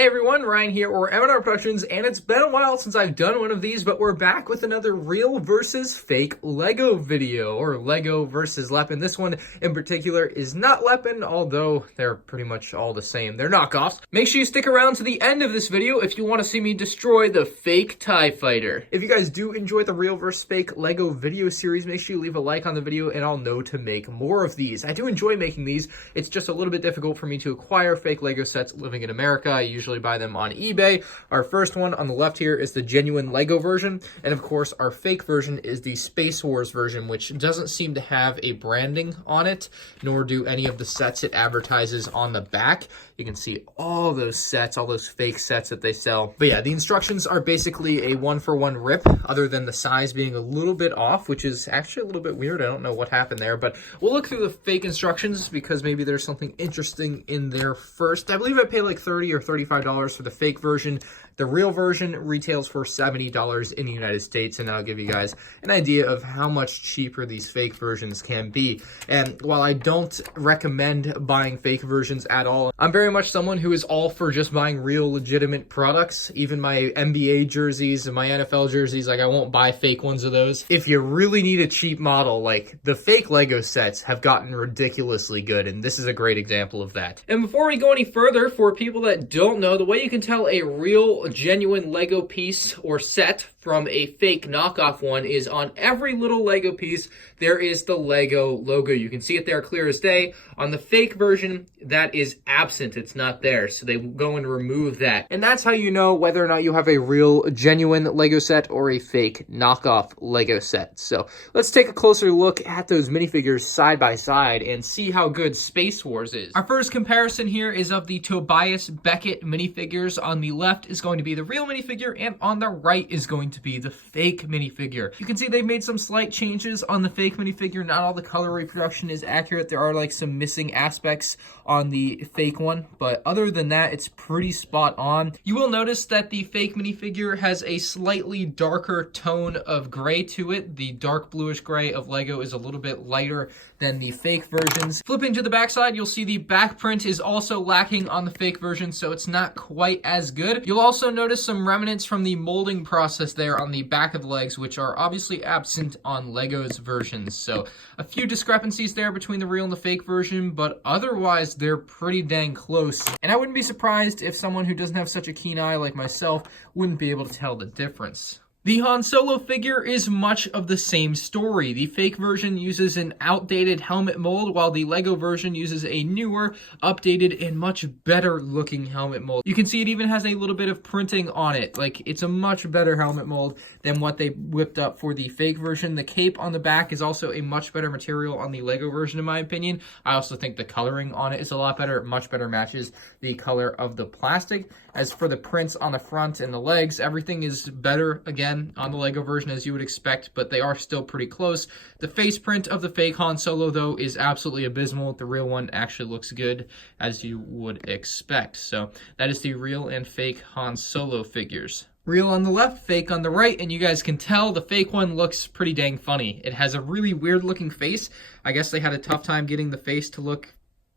Hey everyone, Ryan here, or MandRproductions, and it's been a while since I've done one of these, but we're back with another real versus fake Lego video, or Lego versus LEPIN. This one in particular is not LEPIN, although they're pretty much all the same. They're knockoffs. Make sure you stick around to the end of this video if you want to see me destroy the fake TIE fighter. If you guys do enjoy the real versus fake Lego video series, make sure you leave a like on the video and I'll know to make more of these. I do enjoy making these. It's just a little bit difficult for me to acquire fake Lego sets living in America. I usually buy them on eBay. Our first one on the left here is the genuine Lego version, and of course our fake version is the Space Wars version, which doesn't seem to have a branding on it, nor do any of the sets it advertises on the back. You can see all those sets, all those fake sets that they sell. But yeah, the instructions are basically a one-for-one rip, other than the size being a little bit off, which is actually a little bit weird. I don't know what happened there, but we'll look through the fake instructions because maybe there's something interesting in there first. I believe I paid like $30 or $35 for the fake version. The real version retails for $70 in the United States, and that'll give you guys an idea of how much cheaper these fake versions can be. And while I don't recommend buying fake versions at all, I'm very much someone who is all for just buying real legitimate products. Even my NBA jerseys and my NFL jerseys, like I won't buy fake ones of those. If you really need a cheap model, like the fake Lego sets have gotten ridiculously good, and this is a great example of that. And before we go any further, for people that don't know, the way you can tell a real genuine Lego piece or set from a fake knockoff one is on every little Lego piece there is the Lego logo. You can see it there clear as day. On the fake version, that is absent. It's not there, so they go and remove that. And that's how you know whether or not you have a real genuine Lego set or a fake knockoff Lego set. So let's take a closer look at those minifigures side by side and see how good Space Wars is. Our first comparison here is of the Tobias Beckett minifigures. On the left is going to be the real minifigure, and on the right is going to be the fake minifigure. You can see they've made some slight changes on the fake minifigure. Not all the color reproduction is accurate. There are like some missing aspects on the fake one, but other than that, it's pretty spot on. You will notice that the fake minifigure has a slightly darker tone of gray to it. The dark bluish gray of Lego is a little bit lighter than the fake versions. Flipping to the backside, you'll see the back print is also lacking on the fake version, so it's not quite as good. You'll also notice some remnants from the molding process there on the back of the legs, which are obviously absent on Lego's versions. So a few discrepancies there between the real and the fake version, but otherwise they're pretty dang close. And I wouldn't be surprised if someone who doesn't have such a keen eye like myself wouldn't be able to tell the difference. The Han Solo figure is much of the same story. The fake version uses an outdated helmet mold, while the Lego version uses a newer, updated, and much better looking helmet mold. You can see it even has a little bit of printing on it. Like, it's a much better helmet mold than what they whipped up for the fake version. The cape on the back is also a much better material on the Lego version, in my opinion. I also think the coloring on it is a lot better. It much better matches the color of the plastic. As for the prints on the front and the legs, everything is better, again, on the Lego version as you would expect, but they are still pretty close. The face print of the fake Han Solo, though, is absolutely abysmal. The real one actually looks good, as you would expect. So that is the real and fake Han Solo figures. Real on the left, fake on the right, and you guys can tell the fake one looks pretty dang funny. It has a really weird looking face. I guess they had a tough time getting the face to look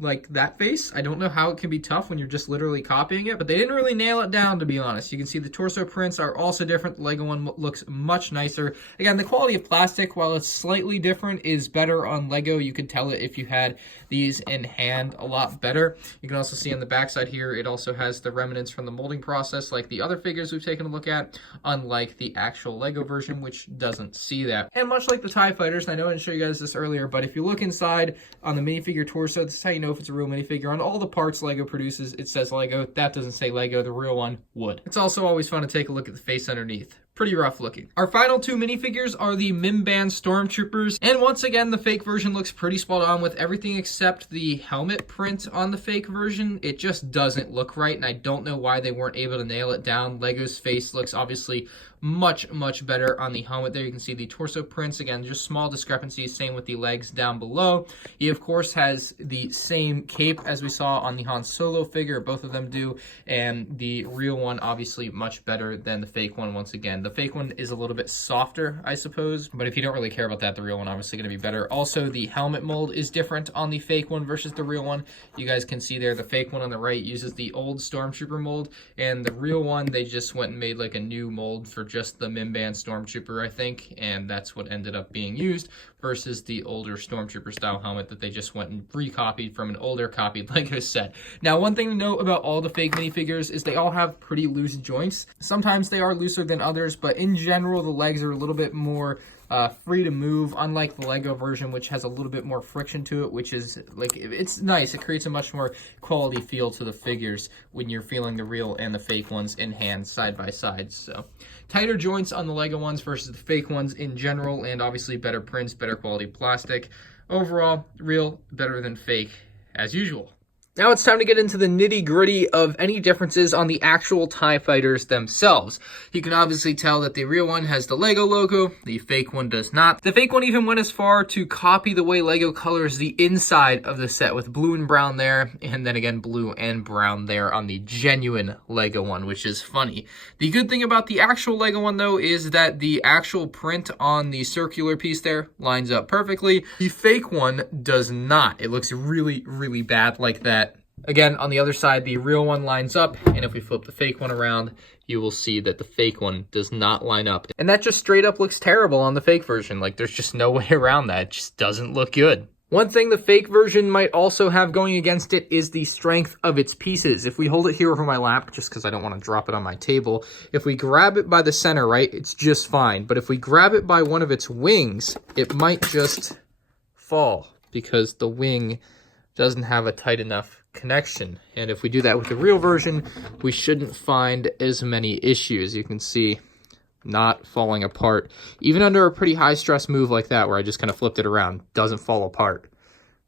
like that face. I don't know how it can be tough when you're just literally copying it, but they didn't really nail it down, to be honest. You can see the torso prints are also different. The Lego one looks much nicer. Again, the quality of plastic, while it's slightly different, is better on Lego. You could tell it if you had these in hand a lot better. You can also see on the backside here, it also has the remnants from the molding process like the other figures we've taken a look at, unlike the actual Lego version, which doesn't see that. And much like the TIE fighters, and I know I didn't show you guys this earlier, but if you look inside on the minifigure torso, this is how you know if it's a real minifigure. On all the parts Lego produces, it says Lego. That doesn't say Lego. The real one would. It's also always fun to take a look at the face underneath. Pretty rough looking. Our final two minifigures are the Mimban Stormtroopers, and once again the fake version looks pretty spot on with everything except the helmet print on the fake version. It just doesn't look right, and I don't know why they weren't able to nail it down. Lego's face looks obviously much better on the helmet there. You can see the torso prints, again, just small discrepancies, same with the legs down below. He of course has the same cape as we saw on the Han Solo figure, both of them do, and the real one obviously much better than the fake one. Once again, and the fake one is a little bit softer, I suppose. But if you don't really care about that, the real one obviously going to be better. Also, the helmet mold is different on the fake one versus the real one. You guys can see there, the fake one on the right uses the old Stormtrooper mold, and the real one, they just went and made like a new mold for just the Mimban Stormtrooper, I think, and that's what ended up being used versus the older Stormtrooper style helmet that they just went and recopied from an older copied Lego set. Now, one thing to note about all the fake minifigures is they all have pretty loose joints. Sometimes they are looser than others, but in general, the legs are a little bit more free to move, unlike the Lego version, which has a little bit more friction to it, which is like, it's nice. It creates a much more quality feel to the figures when you're feeling the real and the fake ones in hand side by side. So tighter joints on the Lego ones versus the fake ones in general, and obviously better prints, better quality plastic. Overall, real better than fake as usual. Now it's time to get into the nitty-gritty of any differences on the actual TIE fighters themselves. You can obviously tell that the real one has the Lego logo, the fake one does not. The fake one even went as far to copy the way Lego colors the inside of the set with blue and brown there, and then again blue and brown there on the genuine Lego one, which is funny. The good thing about the actual Lego one though is that the actual print on the circular piece there lines up perfectly. The fake one does not. It looks really, really bad like that. Again, on the other side, the real one lines up, and if we flip the fake one around, you will see that the fake one does not line up. And that just straight up looks terrible on the fake version. Like, there's just no way around that. It just doesn't look good. One thing the fake version might also have going against it is the strength of its pieces. If we hold it here over my lap, just because I don't want to drop it on my table, if we grab it by the center, right, it's just fine. But if we grab it by one of its wings, it might just fall because the wing doesn't have a tight enough connection. And if we do that with the real version, we shouldn't find as many issues. You can see not falling apart. Even under a pretty high stress move like that, where I just kind of flipped it around, doesn't fall apart.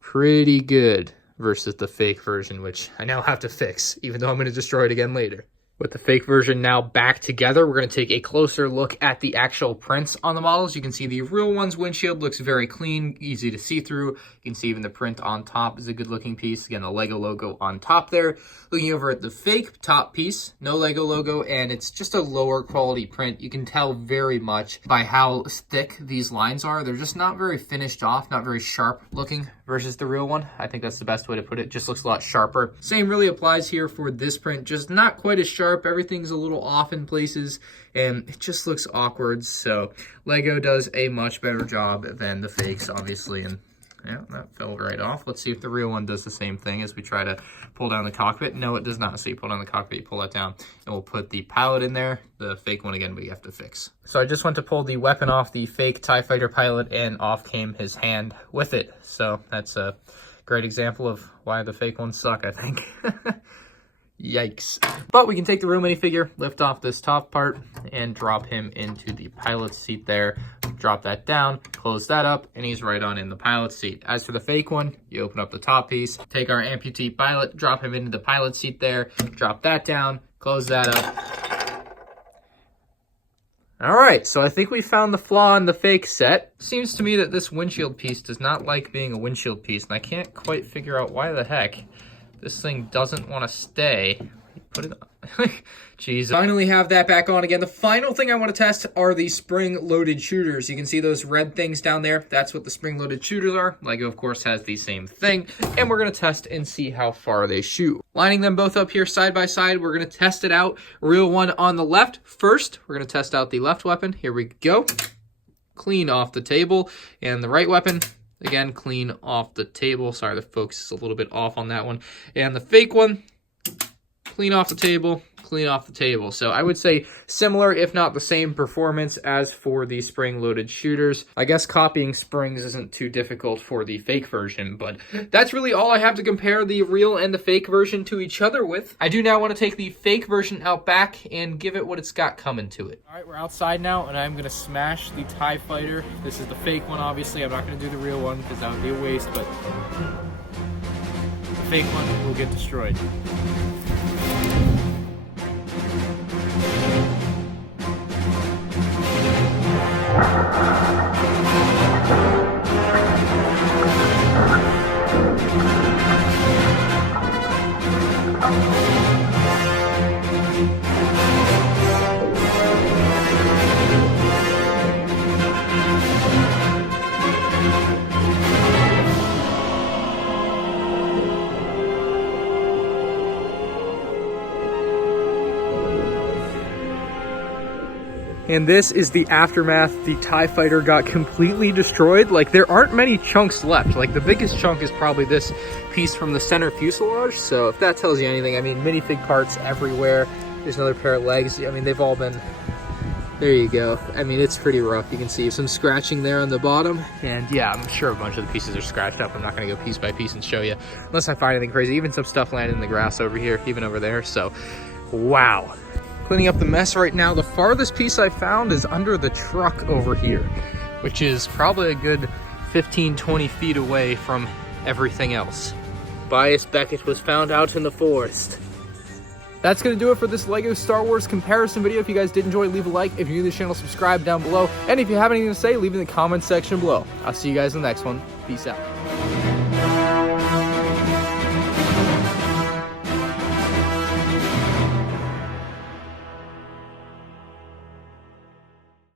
Pretty good versus the fake version, which I now have to fix, even though I'm going to destroy it again later. With the fake version now back together, we're going to take a closer look at the actual prints on the models. You can see the real one's windshield looks very clean, easy to see through. You can see even the print on top is a good looking piece. Again, the Lego logo on top there. Looking over at the fake top piece, no Lego logo, and it's just a lower quality print. You can tell very much by how thick these lines are. They're just not very finished off, not very sharp looking versus the real one. I think that's the best way to put it. Just looks a lot sharper. Same really applies here for this print, just not quite as sharp. Everything's a little off in places, and it just looks awkward. So Lego does a much better job than the fakes, obviously, and yeah, that fell right off. Let's see if the real one does the same thing as we try to pull down the cockpit. No, it does not. So you pull down the cockpit, you pull that down, and we'll put the pilot in there. The fake one, again, we have to fix. So I just went to pull the weapon off the fake TIE Fighter pilot, and off came his hand with it. So that's a great example of why the fake ones suck, I think. Yikes. But we can take the real minifigure, lift off this top part, and drop him into the pilot's seat there. Drop that down, close that up, and he's right on in the pilot's seat. As for the fake one, you open up the top piece, take our amputee pilot, drop him into the pilot's seat there, drop that down, close that up. All right, so I think we found the flaw in the fake set. Seems to me that this windshield piece does not like being a windshield piece, and I can't quite figure out why the heck this thing doesn't want to stay. Put it on. Jeez. Finally have that back on again. The final thing I want to test are the spring-loaded shooters. You can see those red things down there. That's what the spring-loaded shooters are. Lego, of course, has the same thing. And we're going to test and see how far they shoot. Lining them both up here side by side, we're going to test it out. Real one on the left. First, we're going to test out the left weapon. Here we go. Clean off the table. And the right weapon, again, clean off the table. Sorry, the focus is a little bit off on that one. And the fake one, clean off the table, clean off the table. So I would say similar, if not the same performance as for the spring-loaded shooters. I guess copying springs isn't too difficult for the fake version, but that's really all I have to compare the real and the fake version to each other with. I do now want to take the fake version out back and give it what it's got coming to it. All right, we're outside now, and I'm going to smash the TIE Fighter. This is the fake one, obviously. I'm not going to do the real one because that would be a waste, but the fake one will get destroyed. And this is the aftermath. The TIE fighter got completely destroyed. Like, there aren't many chunks left. Like, the biggest chunk is probably this piece from the center fuselage. So if that tells you anything, I mean, minifig parts everywhere. There's another pair of legs. I mean, they've all been, there you go. I mean, it's pretty rough. You can see some scratching there on the bottom. And yeah, I'm sure a bunch of the pieces are scratched up. I'm not gonna go piece by piece and show you, unless I find anything crazy. Even some stuff landed in the grass over here, even over there. So, wow. Cleaning up the mess right now. The farthest piece I found is under the truck over here, which is probably a good 15-20 feet away from everything else. Bias Beckett was found out in the forest. That's going to do it for this LEGO Star Wars comparison video. If you guys did enjoy, leave a like. If you're new to the channel, subscribe down below. And if you have anything to say, leave it in the comments section below. I'll see you guys in the next one. Peace out.